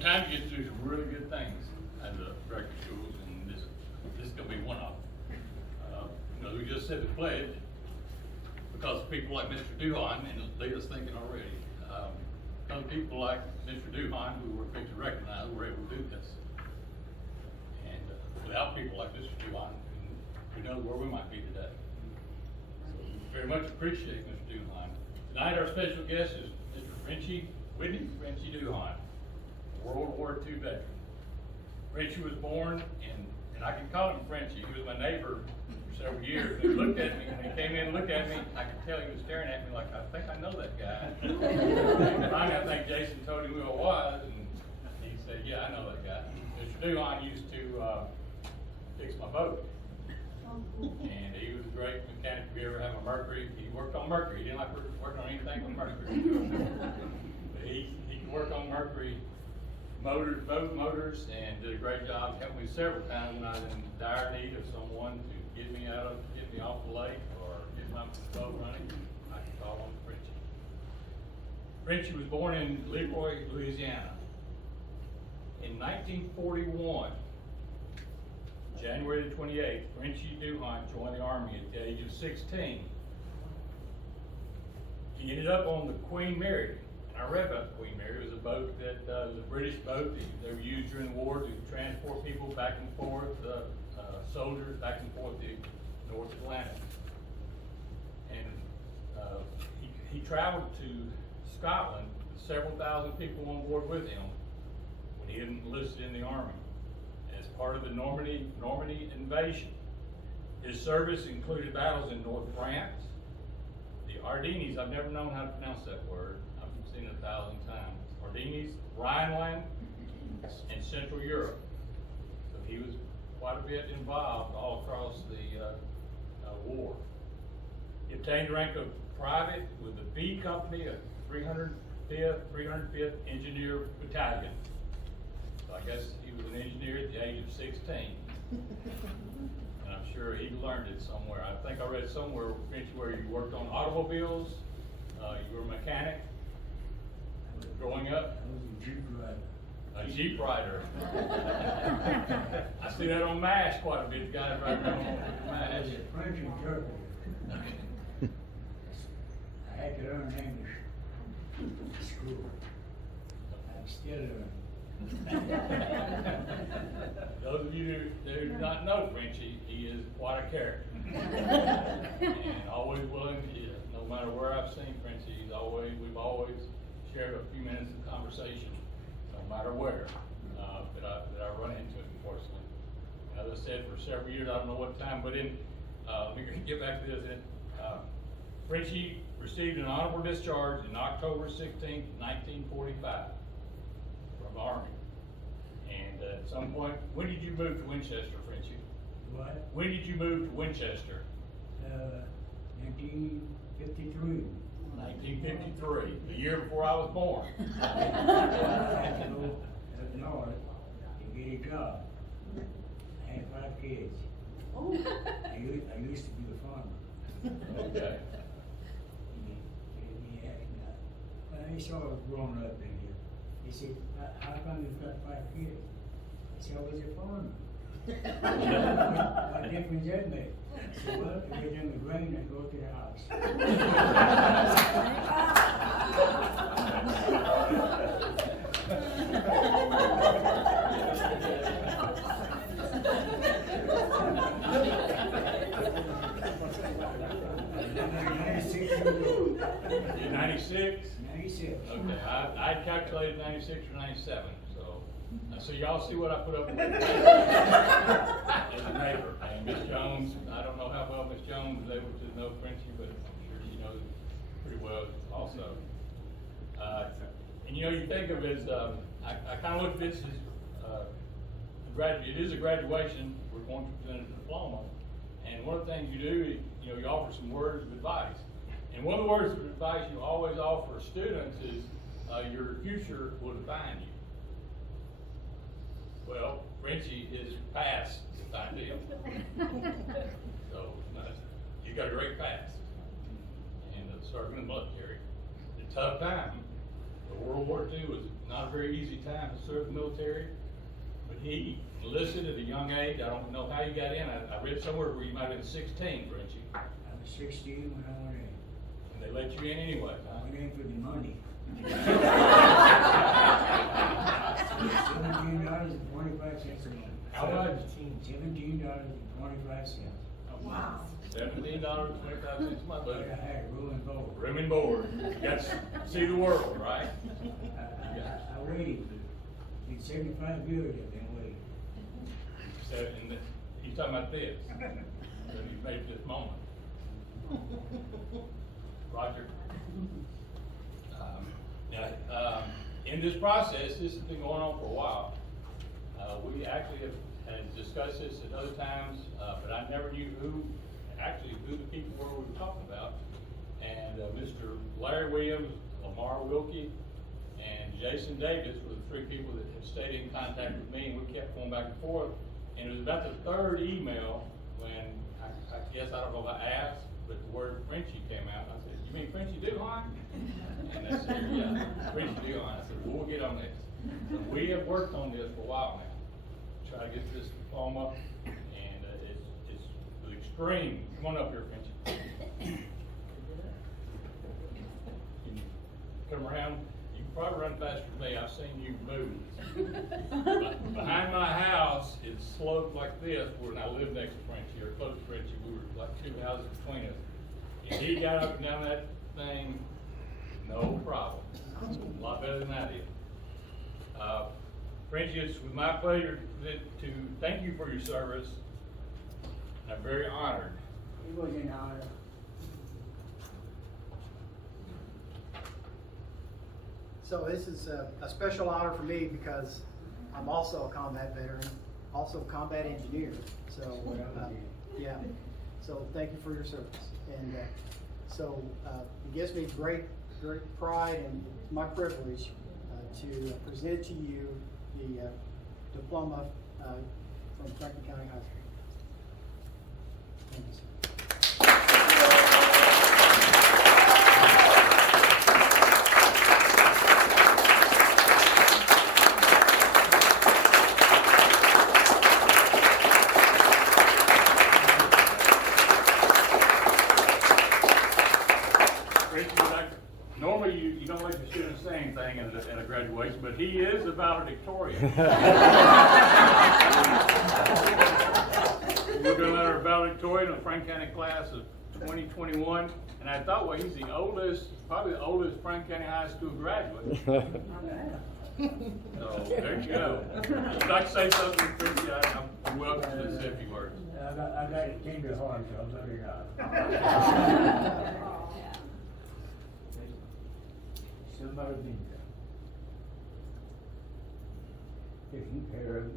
sometimes you get to do some really good things at the director schools, and this is going to be one of them. We just said the pledge because people like Mr. Duhon, and lead us thinking already, some people like Mr. Duhon, who we're fixing to recognize, were able to do this. And without people like Mr. Duhon, we know where we might be today. So we very much appreciate Mr. Duhon. Tonight our special guest is Mr. Whitney Duhon, World War II veteran. Frenchie was born and I can call him Frenchie. He was my neighbor for several years. And he looked at me, when he came in and looked at me, I could tell he was staring at me like, I think I know that guy. And finally, I think Jason told him who I was, and he said, yeah, I know that guy. Mr. Duhon used to fix my boat. And he was a great mechanic. If you ever have a Mercury, he worked on Mercury. He didn't like working on anything with Mercury. But he could work on Mercury motors, boat motors, and did a great job. Helped me several times when I was in dire need of someone to get me off the lake or get my boat running. I could call on Frenchie. Frenchie was born in Leroy, Louisiana. In 1941, January the 28th, Frenchie Duhon joined the Army at the age of 16. He ended up on the Queen Mary. And I read about the Queen Mary. It was a boat that was a British boat. They were used during the war to transport people back and forth, soldiers back and forth the North Atlantic. And he traveled to Scotland with several thousand people on board with him when he enlisted in the Army as part of the Normandy invasion. His service included battles in North France, the Ardennes. I've never known how to pronounce that word. I've seen it 1,000 times. Ardennes, Rhineland, and Central Europe. So he was quite a bit involved all across the war. He obtained the rank of private with the B Company of 305th Engineer Battalion. So I guess he was an engineer at the age of 16. And I'm sure he learned it somewhere. I think I read somewhere where you worked on automobiles, you were a mechanic growing up. I was a Jeep rider. A Jeep rider. I see that on MASH quite a bit, guys right now on I MASH. was a French interpreter. I had to learn English in school. I'm still learning. Those of you who do not know Frenchie, he is quite a character. And always willing to, no matter where I've seen Frenchie, we've always shared a few minutes of conversation, no matter where, that I run into it, unfortunately. As I said, for several years, I don't know what time, but let me get back to this. Frenchie received an honorable discharge on October 16th, 1945 from the Army. And at some point, when did you move to Winchester, Frenchie? What? When did you move to Winchester? 1953. 1953, the year before I was born. I had to go up north to get a job. I had 5 kids. Oh. I used to be a farmer. Okay. He saw I was growing up in here. He said, how come you've got 5 kids? I said, I was a farmer. What difference that make? I said, well, to get them the grain and go to the house. You're 96? 96. Okay, I calculated 96 or 97, so y'all see what I put up with as a neighbor. And Miss Jones, I don't know how well Miss Jones is able to know Frenchie, but I'm sure she knows pretty well also. And you think of it as, I kind of look at this as, it is a graduation. We're going to present a diploma. And one of the things you do is, you offer some words of advice. And one of the words of advice you always offer students is, your future will define you. Well, Frenchie is past defined him. So, you got a great past. And serving in the military, a tough time. World War II was not a very easy time to serve the military, but he enlisted at a young age. I don't know how you got in. I read somewhere where you might have been 16, Frenchie. I was 16 when I went in. And they let you in anyway, I huh? went in for the money. $17.25 a month. How much? $17.25. Wow. $17.25 a month. But I had room and board. Room and board. You got to see the world, right? I waited. In 75 years I've been waiting. So, and he's talking about this. So he's made this moment. Roger. In this process, this has been going on for a while. We actually had discussed this at other times, but I never knew who the people were we were talking about. And Mr. Larry Williams, Lamar Wilkie, and Jason Davis were the three people that had stayed in contact with me, and we kept going back and forth. And it was about the third email when I guess, I don't know if I asked, but the word Frenchie came out. I said, "You mean Frenchy Duhon?" And they said, "Yeah, Frenchy Duhon." I said, "Well, we'll get on this." So we have worked on this for a while now. Try to get this diploma, and it's extreme. Come on up here, Frenchy. Can you come around? You can probably run faster than me. I've seen you move. Behind my house, it sloped like this when I lived next to Frenchie, or close to Frenchie. We were like two houses between us. And he got up and down that thing, no problem. A lot better than I did. Frenchie, it's with my pleasure to thank you for your service. I'm very honored. It was an honor. So this is a special honor for me because I'm also a combat veteran, also a combat engineer. So yeah, so thank you for your service. And so it gives me great pride and my privilege to present to you the diploma from Franklin County High School. Thank you, sir. Normally, you don't let your students say anything at a graduation, but he is a valedictorian. We're going to let our valedictorian of the Franklin County class of 2021, and I thought, well, he's the oldest, probably the oldest Franklin County High School graduate. So there you go. If you'd like to say something, Chrissy, I'm welcome to say a few words. I got a tender heart, so I'll let it out. Somebody been there. Taking care of it.